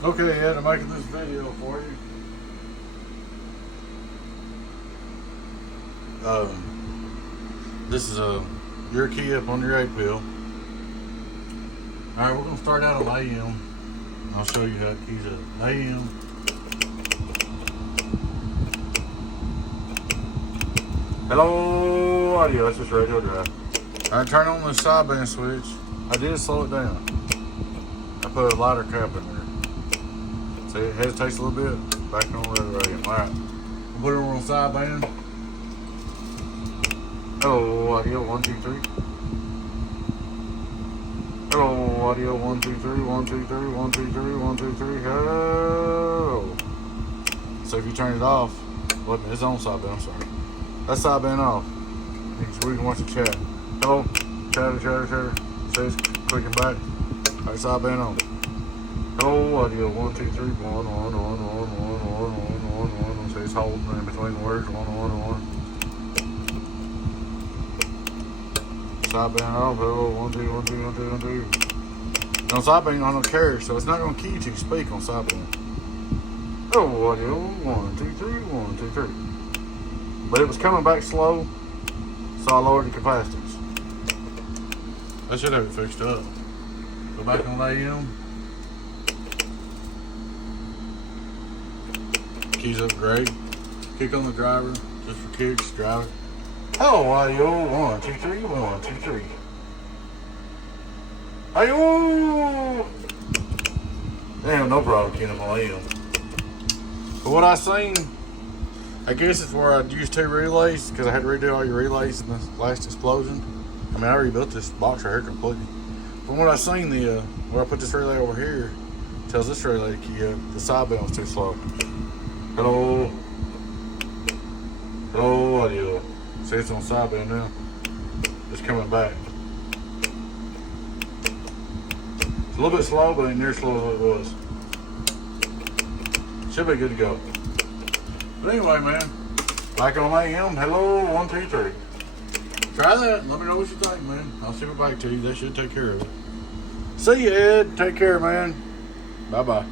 Okay, Ed, I'm making this video for you. This is your key up on your 8-pill. Alright, we're going to start out on AM. I'll show you how it keys up. AM. Hello, audio. This is radio drive. Alright, turn on the sideband switch. I did slow it down. I put a lighter cap in there. See, it hesitates a little bit. Back on the radio. Alright. We'll put it on sideband. Hello, audio. 1, 2, 3. Hello, audio. 1, 2, 3. 1, 2, 3. 1, 2, 3. 1, 2, 3. Hello. So if you turn it off, well, it's on sideband. I'm sorry. That's sideband off. We can watch the chat. Hello, chatter, chatter, chatter. Says clicking back. Alright, sideband on. Hello, audio. 1, 2, 3. 1, 1, 1, 1, 1, 1, 1, 1. Says holding in between the words. 1, 1, 1. Sideband off. Hello, 1, 2, 1, 2, 1, 2, 1, 2. On sideband, I don't care, so it's not going to key to speak on sideband. Hello, audio. 1, 2, 3. 1, 2, 3. But it was coming back slow, so I lowered the capacitance. I should have it fixed up. Go back on AM. Keys up great. Kick on the driver, just for kicks, drive it. Hello, audio. 1, 2, 3. 1, 2, 3. Ayo! Damn, no problem keying up on AM. But what I seen, I guess it's where I used 2 relays because I had to redo all your relays in the last explosion. I mean, I rebuilt this box right here completely. From what I seen, where I put this relay over here tells this relay to key up. The sideband was too slow. Hello. Hello, audio. See, it's on sideband now. It's coming back. It's a little bit slow, but ain't near slow as it was. Should be good to go. But anyway, man, Back on AM. Hello, 1, 2, 3. try that. Let me know what you think, man. I'll ship it back to you. They should take care of it. See you, Ed. Take care, man. Bye-bye.